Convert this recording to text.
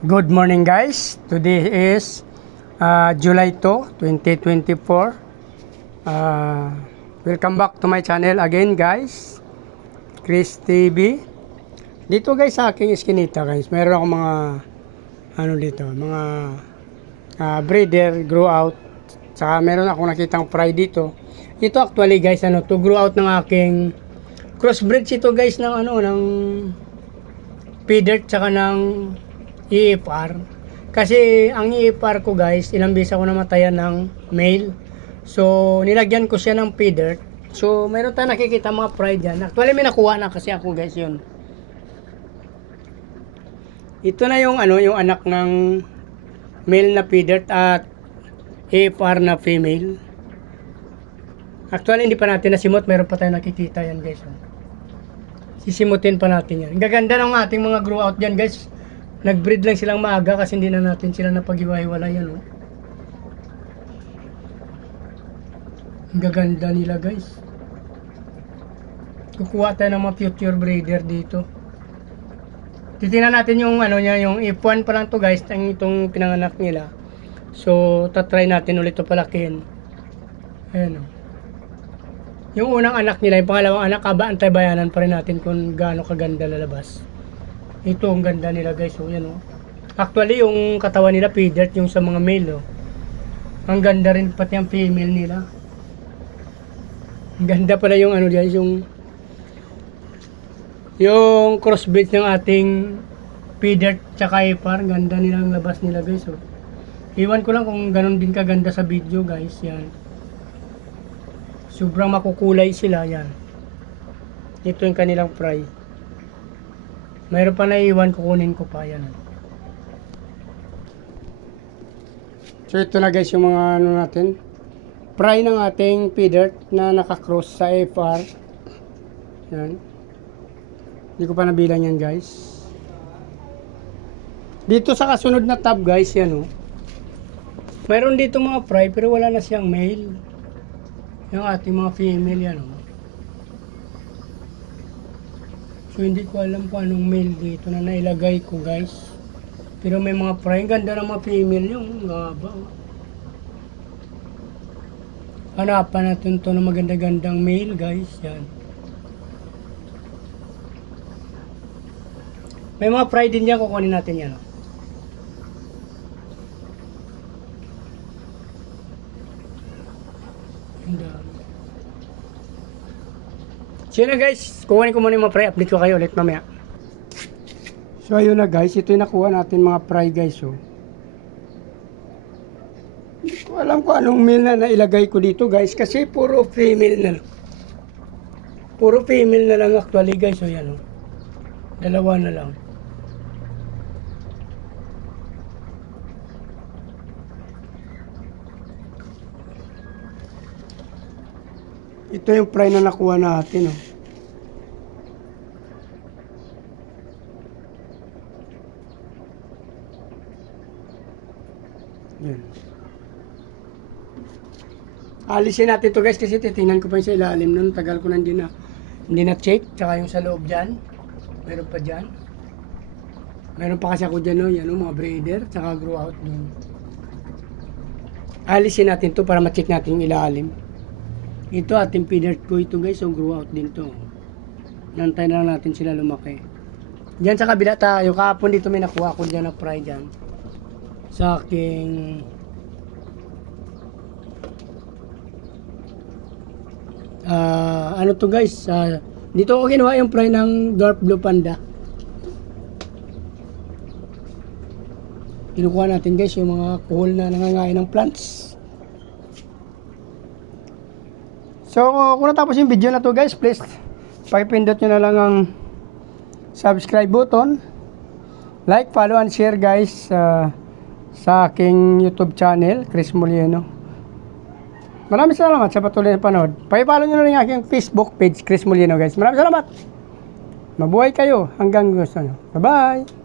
Good morning guys. Today is July 2, 2024. Welcome back to my channel again guys. Chris TV. Dito guys sa aking iskinita guys, meron akong mga mga breeder grow out. Saka meron akong nakitang fry dito. Ito actually guys to grow out ng aking crossbreed ito guys ng feeder tsaka ng EFR. Kasi ang EFR ko guys, ilang beses ako namatayan ng male. So nilagyan ko siya ng feeder. So meron tayong nakikita mga fry dyan. Actually may nakuha na kasi ako guys yun. Ito na yung yung anak ng male na feeder at EFR na female. Actually hindi pa natin nasimot, meron pa tayong nakikita yan guys. Sisimutin pa natin yan. Ang gaganda ng ating mga grow out dyan guys. Nag-breed lang silang maaga kasi hindi na natin sila napag-iwa-iwala yan. Ang gaganda nila guys. Kukuha tayo ng mga future breeder dito. Titingnan natin yung yung F1 pa lang to guys, itong pinanganak nila. So tatry natin ulit ito palakihin. Ayan yung unang anak nila, yung pangalawang anak, antabayanan pa rin natin kung gaano kaganda lalabas. Ito ang ganda nila guys. So yan actually yung katawan nila feeder yung sa mga male ang ganda rin pati ang female nila. Ang ganda pala yung guys, yung crossbreed ng ating feeder tsaka EFR. Ganda nilang labas nila guys. So iwan ko lang kung ganun din kaganda sa video guys. Yan, sobrang makukulay sila yan. Ito yung kanilang fry. Mayroon pa naiwan, kukunin ko pa yan. So ito na guys yung mga natin. Fry ng ating feeder na nakakross sa EFR. Yan. Hindi ko pa nabilang yan guys. Dito sa kasunod na tab guys yan mayroon dito mga fry pero wala na siyang male. Yung ating mga female yan So hindi ko alam kung anong male dito na nailagay ko guys. Pero may mga fry. Ganda ng mga female yung ngaba. Hanapan natin to ng maganda-gandang male guys. Yan. May mga fry din yan. Kukunin natin yan. So yun na guys, kukunin ko muna yung mga fry, update ko kayo ulit mamaya. So ayun na guys, ito yung nakuha natin mga fry guys. Hindi ko alam kung anong male na nailagay ko dito guys, kasi puro female na lang. Puro female na lang actually guys. So yan dalawa na lang. Ito yung fry na nakuha natin Yan. Alisin natin to guys kasi titingnan ko pa yung sa ilalim nun. Tagal ko na hindi na check. Tsaka yung sa loob dyan. Meron pa dyan. Meron pa kasi ako dyan yan mga breeder. Tsaka grow out dun. Alisin natin to para ma-check natin yung ilalim. Ito ating feeder ko ito guys. So grow out din to. Nantay na lang natin sila lumaki. Diyan sa kabila tayo. Kahapon dito may nakuha ko dyan na fry dyan. Sa aking to guys. Dito ako kinuha yung fry ng dwarf blue panda. Kinukuha natin guys yung mga kuhol na nangangain ng plants. So, kung natapos yung video na to guys, please pakipindot nyo na lang ang subscribe button, like, follow, and share guys sa aking YouTube channel, Chris Molino. Maraming salamat sa patuloy na panood. Pakipollow nyo na rin yung aking Facebook page, Chris Molino guys. Maraming salamat. Mabuhay kayo hanggang gusto nyo. Bye-bye!